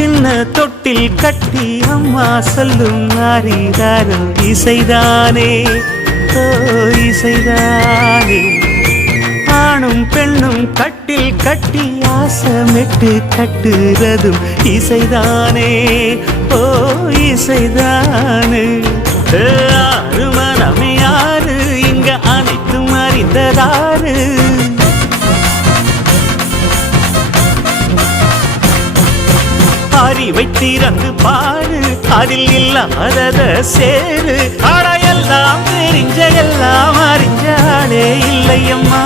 சின்ன தொட்டில் கட்டி அம்மா சொல்லும் ஆரிராரோ இசைதானே ஓ இசைதானே ஆணும் பெண்ணும் கட்டில் கட்டி ஆசமிட்டு கட்டுறதும் இசைதானே ஓ இசைதானே ஆறு மனமே யாரு இங்க அனைத்தும் அறிந்ததாரு அறிவை திறந்து பாரு அதில் இல்லாதத சேரு ஆடையெல்லாம் தெரிஞ்ச எல்லாம் அறிஞ்சாலே இல்லையம்மா